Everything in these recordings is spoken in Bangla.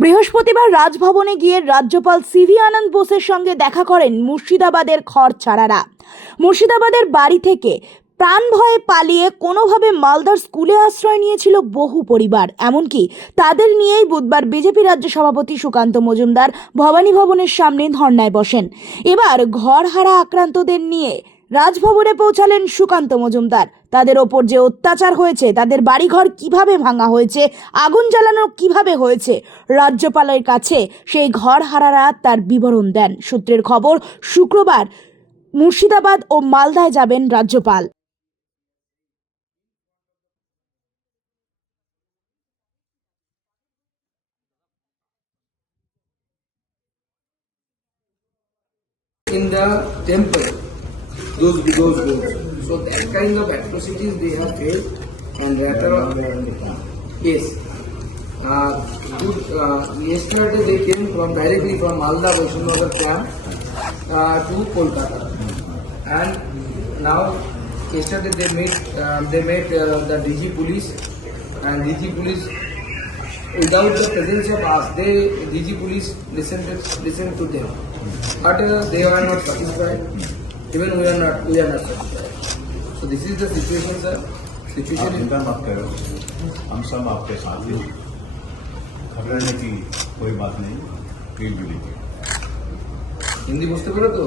বৃহস্পতিবার রাজভবনে গিয়ে রাজ্যপাল সিভি আনন্দ বোসের সঙ্গে দেখা করেন মুর্শিদাবাদের খড় ছাড়ারা মুর্শিদাবাদের বাড়ি থেকে প্রাণ ভয়ে পালিয়ে কোনোভাবে মালদার স্কুলে আশ্রয় নিয়েছিল বহু পরিবার। এমনকি তাদের নিয়েই বুধবার বিজেপি রাজ্য সভাপতি সুকান্ত মজুমদার ভবানী ভবনের সামনে ধর্নায় বসেন। এবার ঘরহারা আক্রান্তদের নিয়ে রাজভবনে পৌঁছালেন সুকান্ত মজুমদার। তাদের ওপর যে অত্যাচার হয়েছে তাদের বাড়িঘর কীভাবে ভাঙা হয়েছে আগুন জ্বালানো কীভাবে হয়েছে রাজ্যপালের কাছে সেই ঘর হারারা তার বিবরণ দেন। সূত্রের খবর শুক্রবার মুর্শিদাবাদ ও মালদায় যাবেন রাজ্যপাল। In the temple, those those gods. So that kind of atrocities they have faced, and later, yes. Uh, uh, yesterday they came from directly from Malda Vaishnavar camp uh, to Kolkata, and now yesterday they met uh, they met uh, the DG police, and DG police without the presence of us, they DG police listened to, listened to them, but uh, they are not satisfied. Even we are not we are not satisfied. So this is the situation, sir. आप Situation is चिंता मत करो हम सब आपके साथ हैं घबराने की कोई बात नहीं फील लीजिए হিন্দি বুঝতে পারো তো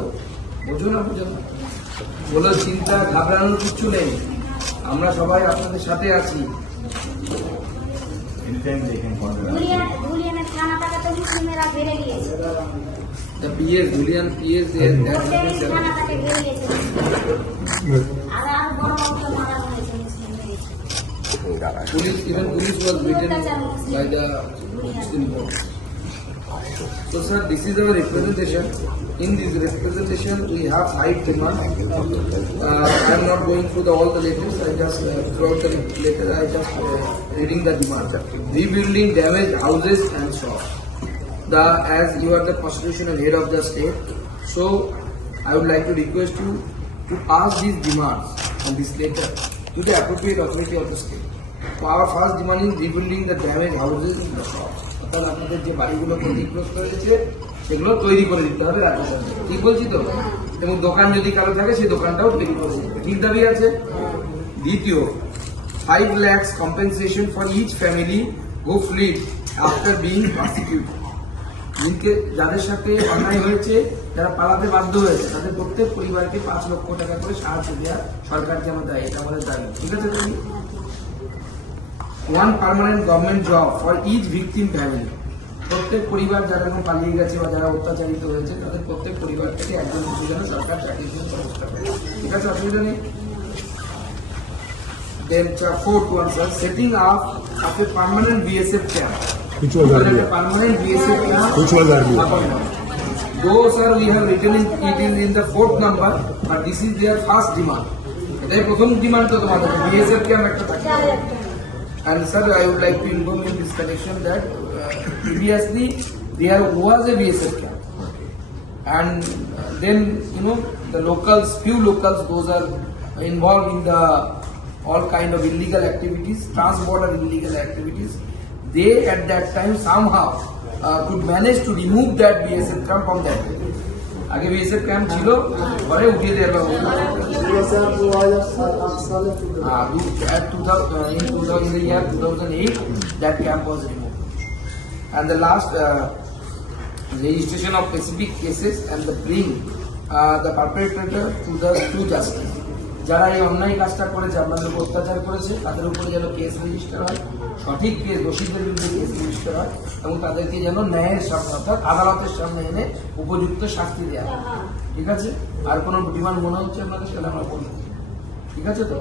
বোঝো না বোঝো না বলো চিন্তা ঘাবড়ানোর কিচ্ছু নেই আমরা সবাই আপনাদের সাথে আছি एनी टाइम देखें कौन ধুলিয়ান ধুলিয়ানের থানাটাকে তো মুসলিমেরা ঘিরে দিয়েছে the PS, Julian PS. Police, even police was beaten by the Muslim board. So sir, this is our representation. In this representation, we have high demand. Uh, I am not going through the, all the letters. I just uh, throughout the letter, I just uh, reading the demand. Rebuilding damaged houses and shops. The as you are the constitutional head of the state, so I would like to request you to pass these demands and this letter to the appropriate authority of the state. So our first demand is rebuilding the damaged houses in the shops. অর্থাৎ আপনাদের যে বাড়িগুলো ক্ষতিগ্রস্ত হয়েছে সেগুলো তৈরি করে দিতে হবে রাজ্য ঠিক বলছি তো এবং দোকান যদি কারও থাকে সেই দোকানটাও তৈরি করে ঠিক দাবি আছে দ্বিতীয় five lakhs compensation for each family who fled after being prosecuted দিনকে যাদের সাথে অন্যায় হয়েছে যারা পালাতে বাধ্য হয়েছে তাদের প্রত্যেক পরিবারকে পাঁচ লক্ষ টাকা করে সাহায্য দেওয়া সরকার যেন দেয় এটা আমাদের দাবি। ঠিক আছে তুমি one permanent government job for each victim family প্রত্যেক পরিবার যারা এখন পালিয়ে গেছে বা যারা অত্যাচারিত হয়েছে তাদের প্রত্যেক পরিবার থেকে একজন যেন সরকার চাকরি দেওয়ার ব্যবস্থা করে। ঠিক আছে অসুবিধা নেই? Then uh, fourth one, sir, setting up BSF camp. Which was earlier? A permanent BSF camp. Which was earlier? Upon- Though, sir, we have written it, it is in the fourth number, but this is their first demand. এটাই প্রথম ডিমান্ড তো তোমাদের বিএসএফ ক্যাম্প একটা থাকে And sir, I would like to inform in this connection that uh, previously there was a BSF camp. And then, you know, the locals, few locals, those are involved in the all kind of illegal activities, trans-border illegal activities. They at that time somehow uh, could manage to remove that BSF camp from that. আগে বিএসএফ ক্যাম্প ছিল পরে উঠিয়ে দেওয়া হলো Uh, we- at 2000, uh, in 2000, in the year 2008, that camp was removed. And the last uh, registration of specific cases and the bring uh, the perpetrator to the to justice. যারা এই অন্যায় কাজটা করেছে, আপনাদের উপর অত্যাচার করেছে, তাদের উপরে যেন কেস রেজিস্টার হয়, সঠিক কেস দোষীদের বিরুদ্ধে কেস রেজিস্টার হয় এবং তাদেরকে যেন ন্যায়ের সামনে, অর্থাৎ আদালতের সামনে এনে উপযুক্ত শাস্তি দেওয়া হয়। ঠিক আছে? আর কোনো ডিমান্ড মনে হচ্ছে আপনাদের? সেটা আমরা বলি ঠিক আছে তো?